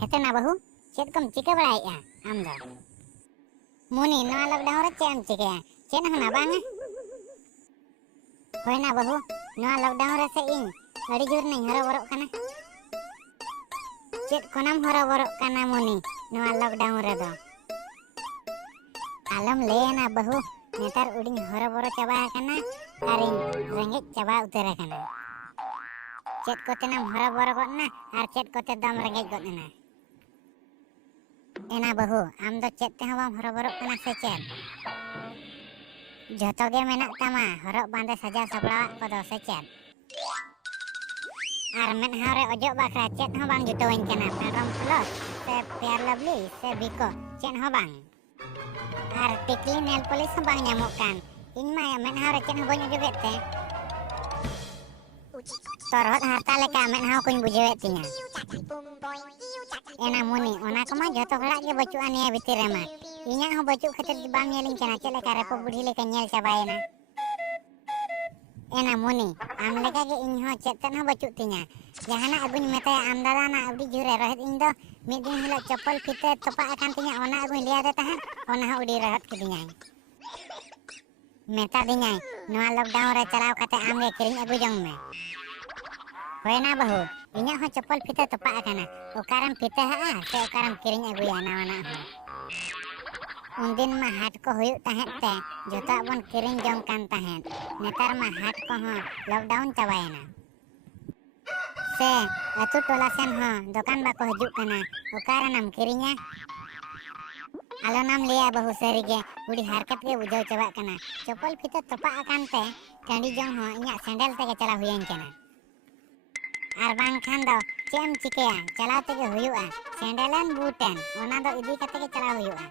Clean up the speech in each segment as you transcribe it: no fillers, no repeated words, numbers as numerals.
हेते ना बहु चेत कम चिके बड़ाया आम दो मुनी नवा लॉकडाउन रे चेम चिके चेन हना बांग होय ना बहु नवा लॉकडाउन रे से इन अड़ी जोर नहीं हरो बरो कना चेत कोनाम हरो बरो कना मुनी नवा लॉकडाउन रे दो आलम लेना बहु नेतार उडिंग हरो बरो चबा कना आरिन रेंगे चबा उतर कना चेत कोते नाम हरो बरो गना आर चेत कोते दम रेंगे गना एना बहु आम दो चेत ते हवा हरो बरो कना से चेत जतो गे मेना तमा हरो बांधे सजा सपड़ा को दो से चेत आर मेन हारे ओजो बाखरा चेत हो बांग जुटोइन कना पेरम प्लस से प्यार लवली से बिको चेत हो बांग आर टिकली नेल पुलिस हो बांग ᱧᱟᱢᱚᱜ कान इन मा मेन हारे चेत हो बनि जुबेत ते तरहत हारता लेका मेन हाव कुन बुझेत तिया एना मुनी ओना कमा जतो हड़ा गे बचुआ निया भितर रे मा इnya हो बचु खातिर बाम नेलिन कना चेत लेका रेपो बुढ़ी लेका नेल चाबायना एना मुनी आम लेका गे इन हो चेत हो बचु तिया जहाना अगुन मेता आम दादा ना अबडी जुरे रहत इन दो मिद दिन हिला चप्पल फिते तपा अकान तिया ओना अगुन लिया दे तहा ओना हो उडी रहत किदिया मेता दिया नवा लॉकडाउन रे चलाव कते आम गे किरिंग अगु जंग में होय ना बहु इnya हो चप्पल फिते तपा अकाना ओकारम फिते हा से ओकारम किरिंग अगुया नावाना उन दिन मा हाट को हुयु तहेत ते जोता बन किरिंग जंग कान तहेत नेतार मा हाट को हो लॉकडाउन चबायना से अतु टोला सेन हो दुकान बाको हजू कना ओकारा नाम किरिंगा आलो नाम लिया बहु सरीगे उडी हरकत के बुझाव चबा कना चप्पल फिते तपा अकान ते टांडी जंग हो इnya सैंडल तेगे चला हुयन कना आर बांग खान दो चेम चिकेया चलाव तेगे हुयुआ सैंडलन बूटन ओना दो इदी कते के चला हुयुआ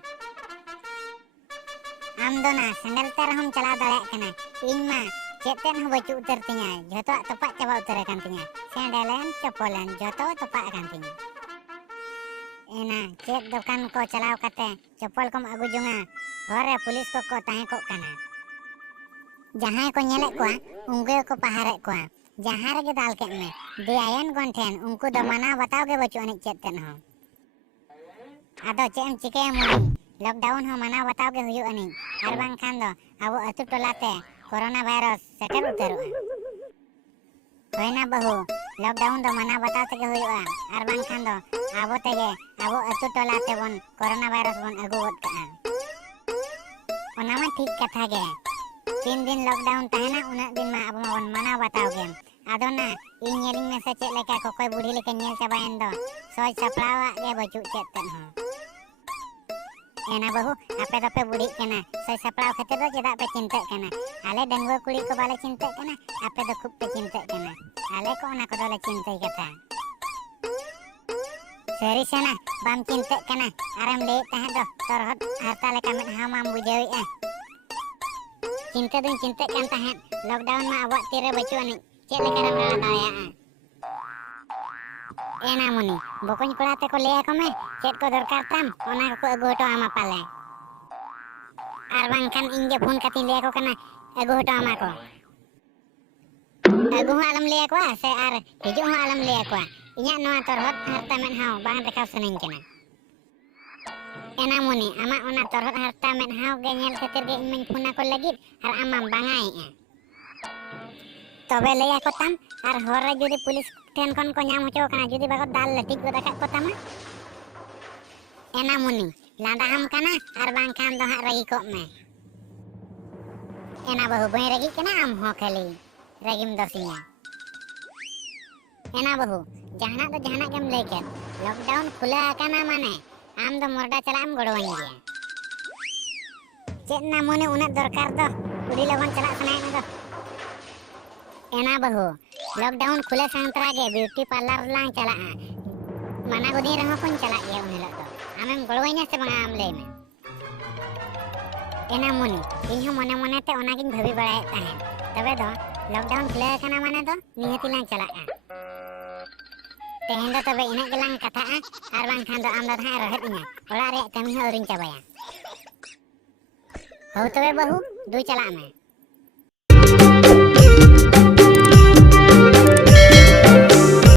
आम दो ना सैंडल ते रहम चला दाड़े कना इन मा चेतन हो बचु उतर तिया जतो तपा चबा उतर कान तिया सैंडलन चप्पलन जतो तपा कान तिया एना चेत दुकान को चलाव कते चप्पल कम अगु जुंगा घर रे पुलिस को ताहे को कना जहां को नेले को उंगे को पहारे को जहां रे गे दाल के में देयन गंठेन उनको द मना बताओ गे बचु अने चेतन हो आदो चेम चिके मुनी लॉकडाउन हो मना बताओ गे हुयु अने आर बांग खान दो अब अतु टोलाते कोरोना वायरस सेटर उतरु होय ना बहु लॉकडाउन दो मना बताओ तेगे हुयुआ आर बांग खान दो आबो तेगे आबो अतु टोलाते बन कोरोना वायरस बन अगु वत का ओना मा ठीक कथा गे 3 दिन लॉकडाउन तहना उना दिन मा अब बन मना बताओ गे आदो ना इन नेलिंग में से चेत लेका कोकोय बुढ़ी लेका नेल चाबायन दो सोय सपड़ावा गे बचु चेतन हो एना बहु आपे दपे बुढ़ी कना सोय सपड़ाव खातिर दो चेदा पे चिंता कना आले डंगुआ कुड़ी को बाले चिंता कना आपे दो खूब पे चिंता कना आले को ओना को दोले चिंता कथा सरी सेना बाम चिंता कना आराम ले तहे दो तरहत हारता लेका में हामाम बुझाविया चिंता दिन चिंता कान तहे लॉकडाउन मा अबा तीरे बचु अने चेत लेका रम रहा दाया एना मुनी बकोñ कोड़ा ते को ले को में चेत को दरकार ताम ओना को अगु हटो आमा पाले आर बांग खान इंगे फोन कति ले को कना अगु हटो आमा को अगु आलम ले को से आर हिजु हो आलम ले को इnya नवा तरहत हरता मेन हाव बांग देखाव सनेन कना एना मुनी आमा ओना तरहत हरता मेन हाव गे नेल खातिर गे इमन फोना को लगित आर आमा बांगाई तबे ले को ताम आर होर रे जुदी पुलिस ठेन कोन को नाम होचो कना जुदी बाको दाल लटिक गो रखा को तामा एना मुनी लांदा हम कना आर बांग खान दो हा रगी को में एना बहु बई रगी कना आम हो खाली रगिम दसिया एना बहु जहाना दो जहाना गम लेके लॉकडाउन खुला कना माने आम दो मोरडा चलाम गड़वन गया चेत ना मुनी उना दरकार दो उडी लगन चला सनाय ना दो एना बहु लॉकडाउन खुले संतरा गे ब्यूटी पार्लर लांग चला मना गुदी रहो कोन चला गे उन लग दो आमेम गड़वइना से बंगा आम ले में एना मुनी इन्हो मने मने ते ओना गिन भाबी बड़ाय ताहे तबे दो लॉकडाउन खुले कना माने दो निहति लांग चला तेहेन दो तबे इना गेलांग कथा आर बांग खान दो आम दो हा रहत इना ओला रे कमी हो रिन चाबाया हो तबे बहु दु चला में।